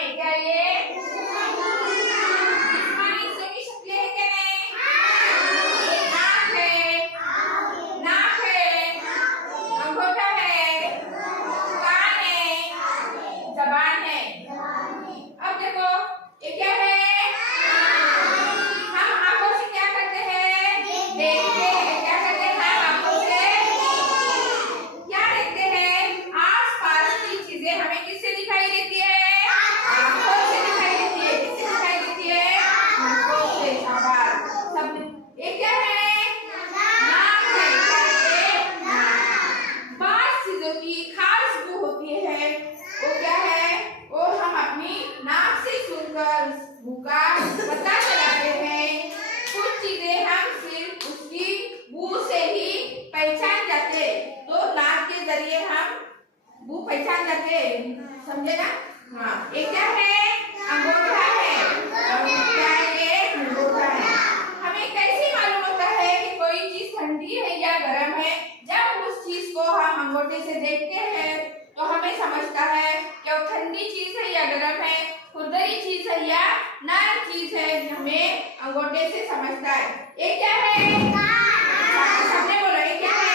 है क्या ये जिस्मानी हिस्सों की शक्लें है क्या नहीं? नाक है, नाक है, अंगूठा है, कान है, जबान है। अब देखो ये क्या है? हम आंखों से क्या करते हैं? देखते हैं। क्या करते हैं? हम आंखों से क्या देखते हैं? आसपास की चीजें हमें किससे दिखाई देती है? आंखों से दिखाई देती है। किससे दिखाई देती है? आंखों से। शाबाश। सब ये क्या है? नाक है। क्या है ये? नाक। पांच चीजों की खास बू होती है। वो क्या है? वो हम अपनी नाक से सुनकर बू का पता चलाते हैं। कुछ चीजें हम सिर्फ उसकी बू से ही पहचान जाते। तो नाक के जरिए हम बू पहचान जाते। समझे ना? हाँ। ये क्या है? अंगूठा है। क्या है ये? अंगूठा है। हमें कैसे मालूम होता है कि कोई चीज ठंडी है या गर्म है? जब उस चीज को हम अंगूठे से देखते हैं तो हमें समझता है कि वो ठंडी चीज है या गर्म है, खुरदरी चीज है या नरम चीज है। हमें अंगूठे से समझता है। ये क्या है? सबने बोला ये क्या है?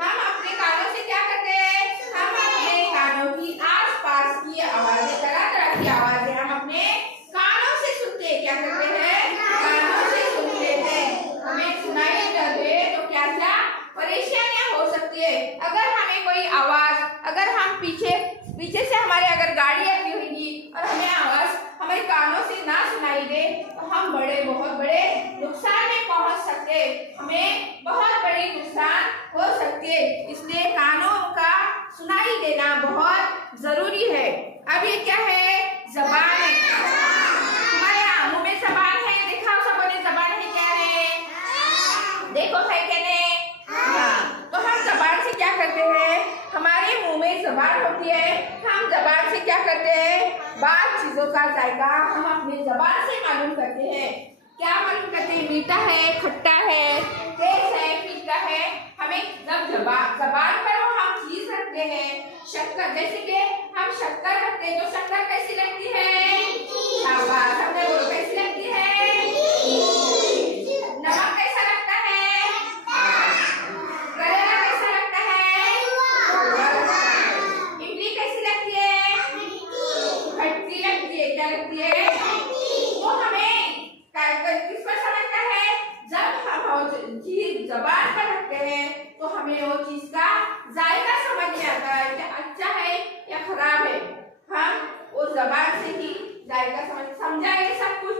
हम अपने कानों से क्या करते हैं? हम अपने कानों की आसपास की आवाजें, तरह तरह की आवाजें हम अपने कानों से सुनते हैं। क्या करते हैं? कानों से सुनते हैं। हमें सुनाई न दे तो क्या क्या परेशानियां हो सकती है। अगर हमें कोई आवाज, अगर हम पीछे से हमारे अगर गाड़ी आती होगी और हमें आवाज हमारे कानों से ना सुनाई दे तो हम बहुत बड़े नुकसान में पहुंच सकते। हमें बहुत बड़ी नुकसान हो सकती है। इसलिए कानों का सुनाई देना बहुत जरूरी है। अब ये क्या है? जबान है। हमारे मुंह में जबान है। दिखाओ सबों ने, जबान है क्या है? देखो है क्या नहीं? हाँ। तो हम जबान से क्या करते हैं? हमारे मुंह में जबान होती है। हम जबान से क्या करते हैं? बात चीजों का जायका हम अपनी जबान से मालूम करते हैं। क्या मालूम करते हैं? मीठा है, खट्टा है, तेज है, फीका है। हमें जब जबान पर हम चीज रखते हैं, शक्कर, जैसे कि हम शक्कर रखते हैं तो शक्कर कैसी लगती है? शाबाश। हमने बोलो कैसी लगती है? नमक कैसा लगता है? करेला कैसा लगता है? इमली कैसी लगती है? खट्टी लगती है। क्या लगती है? वो हमें किस पर समझता है? जब हम चीज जबान पर रखते हैं तो हमें वो चीज का जायका समझ में आता है कि अच्छा है या खराब है। हम वो जबान से ही जायका समझा। ये सब कुछ